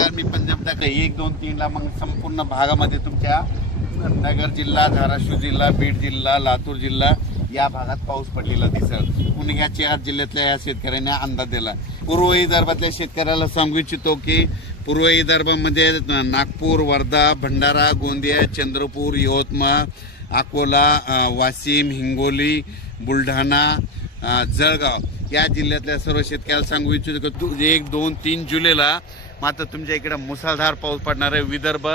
नमस्कार, मी पंजाब टाका 1, 2, 3 ला मग संपूर्ण भागामध्ये तुमच्या नगर जिल्हा, धाराशिव जिल्हा, बीड जिल्हा, लातूर जिल्हा या भागात पाऊस पडलेला दिसेल. पुणे या 4 जिल्ह्यातल्या या शेतकऱ्यांनी अंदाज दिला. पूर्व विदर्भातल्या शेतकऱ्याला सांगू इच्छितो की पूर्व विदर्भामध्ये नागपूर, वर्धा, भंडारा, गोंदिया, चंद्रपूर, यवतमाळ, अकोला, वाशिम, हिंगोली, बुलढाणा, जळगाव या जिल्ह्यातल्या सर्व शेतकऱ्याला सांगू इच्छितो की 1, 2, 3 जुलैला मात्र तुमच्या इकडे मुसळधार पाऊस पडणार आहे. विदर्भ,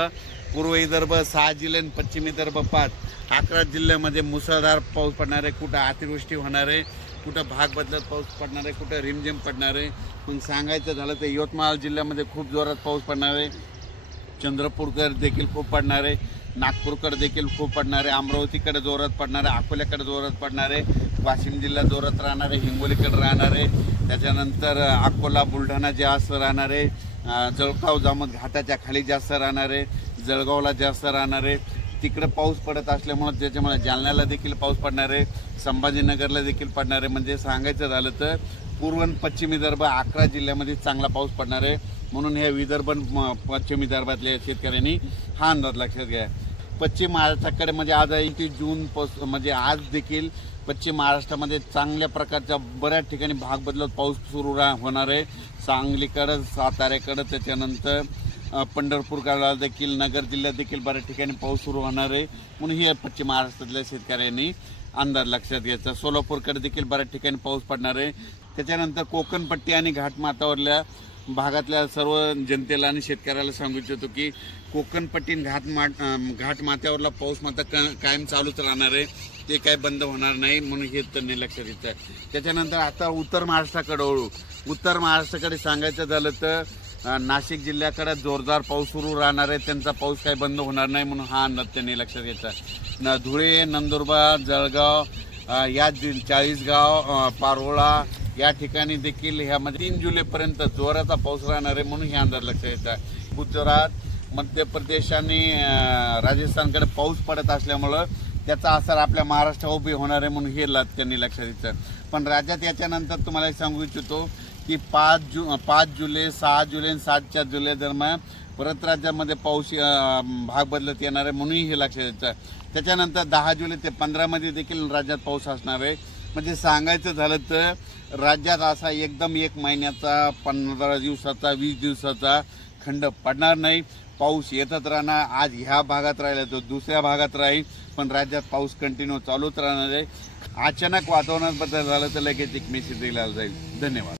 पूर्व विदर्भ 6 जिल्हे आणि पश्चिम विदर्भ 5, 11 जिल्ह्यामध्ये मुसळधार पाऊस पडणार आहे. कुठं अतिवृष्टी होणार आहे, कुठं भाग बदलत पाऊस पडणार आहे, कुठं रिमझिम पडणार आहे. मग सांगायचं झालं तर यवतमाळ जिल्ह्यामध्ये खूप जोरात पाऊस पडणार आहे. चंद्रपूरकर देखील खूप पडणार आहे, नागपूरकडे देखील खूप पडणार आहे, अमरावतीकडे जोरात पडणार आहे, अकोल्याकडे जोरात पडणार आहे, वाशिम जिल्हा जोरात राहणार आहे, हिंगोलीकडे राहणार आहे, त्याच्यानंतर अकोला, बुलढाणा जास्त राहणार आहे, जळगाव जामोद घाटाच्या खाली जास्त राहणार आहे, जळगावला जास्त राहणार आहे. तिकडे पाऊस पडत असल्यामुळे त्याच्यामुळे जालन्याला देखील पाऊस पडणार आहे, संभाजीनगरला देखील पडणार आहे. म्हणजे सांगायचं झालं तर पूर्व आणि पश्चिम विदर्भ 11 जिल्ह्यामध्ये चांगला पाऊस पडणार आहे. म्हणून हे विदर्भ पश्चिम विदर्भातल्या शेतकऱ्यांनी हा अंदाज लक्षात घ्या. पश्चिम महाराष्ट्राकडे म्हणजे आज 29 जून म्हणजे आज देखील पश्चिम महाराष्ट्रामध्ये चांगल्या प्रकारच्या बऱ्याच ठिकाणी भाग बदलत पाऊस सुरू होणार आहे. सांगलीकडं, साताऱ्याकडं, त्याच्यानंतर पंढरपूरकडे देखील, नगर जिल्ह्यात देखील बऱ्याच ठिकाणी पाऊस सुरू होणार आहे. म्हणून ही पश्चिम महाराष्ट्रातल्या शेतकऱ्यांनी अंदाज लक्षात घ्यायचा. सोलापूरकडे देखील बऱ्याच ठिकाणी पाऊस पडणार आहे. त्याच्यानंतर कोकणपट्टी आणि घाटमाथ्यावरल्या भागातल्या सर्व जनतेला आणि शेतकऱ्याला सांगू इच्छितो की कोकणपट्टी घाटमाथ्यावरला पाऊस मात्र कायम चालूच राहणार आहे, ते काय बंद होणार नाही. म्हणून हे त्यांनी लक्षात घेतलं. त्याच्यानंतर आता उत्तर महाराष्ट्राकडे वळू. उत्तर महाराष्ट्राकडे सांगायचं झालं तर नाशिक जिल्ह्याकडे जोरदार पाऊस सुरू राहणार आहे, त्यांचा पाऊस काही बंद होणार नाही. म्हणून हा अंदाज त्यांनी लक्षात घ्यायचा. धुळे, नंदुरबार, जळगाव या 40गाव, पारोळा या ठिकाणी देखील ह्यामध्ये 3 जुलैपर्यंत जोराचा पाऊस राहणार आहे. म्हणून हे अंदाज लक्षात घ्यायचा. गुजरात, मध्य प्रदेश आणि राजस्थानकडे पाऊस पडत असल्यामुळं त्याचा असर आपल्या महाराष्ट्रावर उभी होणार आहे. म्हणून हे त्यांनी लक्षात घ्यायचं. पण राज्यात याच्यानंतर तुम्हाला सांगू इच्छितो की 5 जुलै, 6 जुलै आणि 7 जुलै दरम्यान परत राज्यामध्ये पाऊस भाग बदलत येणार आहे. म्हणून हे लक्षात घ्यायचं. त्याच्यानंतर 10 जुलै ते 15 मध्ये देखील राज्यात पाऊस असणार आहे. म्हणजे सांगायचं झालं तर राज्यात असा एकदम 1 महिन्याचा, 15 दिवसाचा, 20 दिवसाचा खंड पडणार नाही. पाऊस येतच राहणार. आज ह्या भागात राहिला तो दुसऱ्या भागात राहील, पण राज्यात पाऊस कंटिन्यू चालूच राहणार आहे. अचानक वातावरणात बदल झाला तर लगेच एक मेसेज दिला जाईल. धन्यवाद.